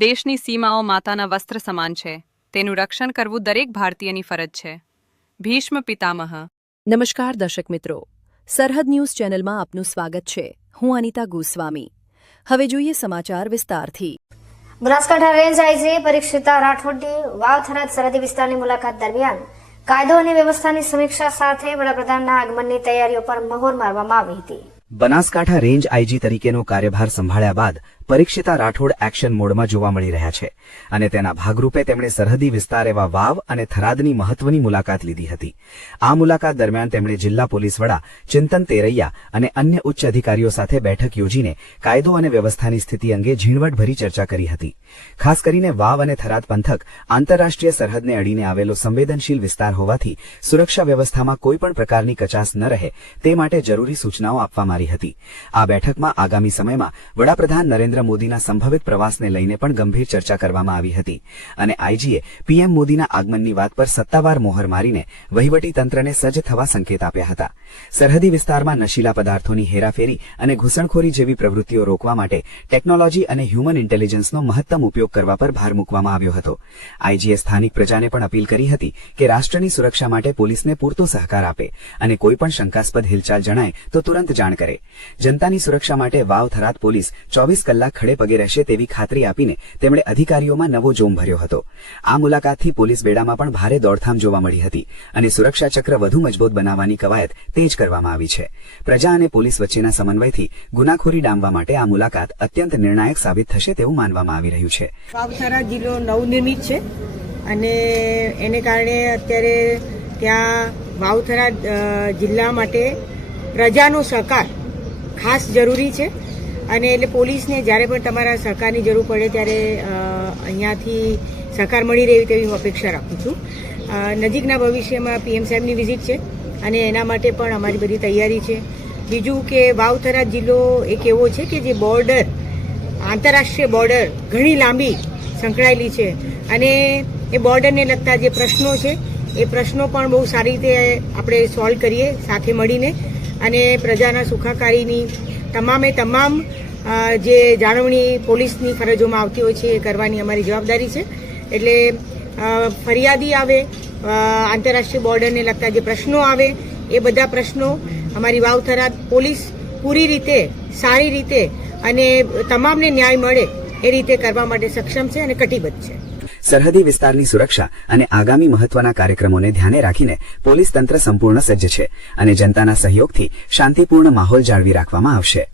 દેશની સીમાઓ માતાના વસ્ત્ર સમાન છે. તેનું રક્ષણ કરવું દરેક ભારતીયની ફરજ છે. ભીષ્મ પિતામહ. નમસ્કાર દર્શક મિત્રો, સરહદ ન્યૂઝ ચેનલમાં આપનું સ્વાગત છે. હું અનિતા ગોસ્વામી. હવે જોઈએ સમાચાર વિસ્તારથી. બનાસકાંઠા રેન્જ આઈજી પરીક્ષિતા રાઠોડની વાવ થરાદ સરહદી વિસ્તારની મુલાકાત દરમિયાન કાયદો અને વ્યવસ્થાની સમીક્ષા સાથે વડાપ્રધાનના આગમનની તૈયારીઓ પર મહોર મારવામાં આવી હતી. બનાસકાંઠા રેન્જ આઈજી તરીકેનો કાર્યભાર સંભાળ્યા બાદ પરીક્ષિતા રાઠોડ એક્શન મોડમાં જોવા મળી રહ્યા છે અને તેના ભાગરૂપે તેમણે સરહદી વિસ્તાર એવા વાવ અને થરાદની મહત્વની મુલાકાત લીધી હતી. આ મુલાકાત દરમિયાન તેમણે જિલ્લા પોલીસ વડા ચિંતન તેરૈયા અને અન્ય ઉચ્ચ અધિકારીઓ સાથે બેઠક યોજીને કાયદો અને વ્યવસ્થાની સ્થિતિ અંગે ઝીણવટભરી ચર્ચા કરી હતી. ખાસ કરીને વાવ અને થરાદ પંથક આંતરરાષ્ટ્રીય સરહદને અડીને આવેલો સંવેદનશીલ વિસ્તાર હોવાથી સુરક્ષા વ્યવસ્થામાં કોઈપણ પ્રકારની કચાસ ન રહે તે માટે જરૂરી સૂચનાઓ આપવામાં આવી હતી. આ બેઠકમાં આગામી સમયમાં વડાપ્રધાન નરેન્દ્ર મોદીના સંભવિત પ્રવાસને લઈને પણ ગંભીર ચર્ચા કરવામાં આવી હતી અને આઈજીએ પીએમ મોદીના આગમનની વાત પર સત્તાવાર મોહર મારીને વહીવટી તંત્રને સજ્જ થવા સંકેત આપ્યા હતા. સરહદી વિસ્તારમાં નશીલા પદાર્થોની હેરાફેરી અને ઘૂસણખોરી જેવી પ્રવૃત્તિઓ રોકવા માટે ટેકનોલોજી અને હ્યુમન ઇન્ટેલિજન્સનો મહત્તમ ઉપયોગ કરવા પર ભાર મૂકવામાં આવ્યો હતો. આઈજીએ સ્થાનિક પ્રજાને પણ અપીલ કરી હતી કે રાષ્ટ્રની સુરક્ષા માટે પોલીસને પૂરતો સહકાર આપે અને કોઈપણ શંકાસ્પદ હિલચાલ જણાય તો તુરંત જાણ કરે. જનતાની સુરક્ષા માટે વાવ થરાદ પોલીસ 24 કલાક ખડે પગે રહેશે તેવી ખાતરી આપીને તેમણે અધિકારીઓમાં નવો જોમ ભર્યો હતો. આ મુલાકાતથી પોલીસ બેડામાં પણ ભારે દોડધામ જોવા મળી હતી અને સુરક્ષા ચક્ર વધુ મજબૂત બનાવવાની કવાયત તેજ કરવામાં આવી છે. પ્રજા અને પોલીસ વચ્ચેના સમન્વયથી ગુનાખોરી ડામવા માટે આ મુલાકાત અત્યંત નિર્ણાયક સાબિત થશે તેવું માનવામાં આવી રહ્યું છે. વાવ થરાદ જિલ્લો નવનિર્મિત છે અને એને કારણે અત્યારે ત્યાં વાવ થરાદ જિલ્લા માટે પ્રજાનો સહકાર ખાસ જરૂરી છે અને એટલે પોલીસને જ્યારે પણ તમારા સહકારની જરૂર પડે ત્યારે અહીંયાથી સહકાર મળી રહે તેવી હું અપેક્ષા રાખું છું. નજીકના ભવિષ્યમાં પીએમ સાહેબની વિઝિટ છે અને એના માટે પણ અમારી બધી તૈયારી છે. બીજું કે વાવ થરાદ જિલ્લો એક એવો છે કે જે બોર્ડર આંતરરાષ્ટ્રીય બોર્ડર ઘણી લાંબી સંકળાયેલી છે અને એ બોર્ડરને લગતા જે પ્રશ્નો છે એ પ્રશ્નો પણ બહુ સારી રીતે આપણે સોલ્વ કરીએ સાથે મળીને અને પ્રજાના સુખાકારીની તમામ જે જાળવણી પોલીસની ફરજોમાં આવતી હોય છે એ કરવાની અમારી જવાબદારી છે. એટલે ફરિયાદી આવે, આંતરરાષ્ટ્રીય બોર્ડરને લગતા જે પ્રશ્નો આવે એ બધા પ્રશ્નો અમારી વાવ થરાદ પોલીસ પૂરી રીતે સારી રીતે અને તમામને ન્યાય મળે એ રીતે કરવા માટે સક્ષમ છે અને કટિબદ્ધ છે. સરહદી વિસ્તારની સુરક્ષા અને આગામી મહત્વના કાર્યક્રમોને ધ્યાને રાખીને પોલીસ તંત્ર સંપૂર્ણ સજ્જ છે અને જનતાના સહયોગથી શાંતિપૂર્ણ માહોલ જાળવી રાખવામાં આવશે.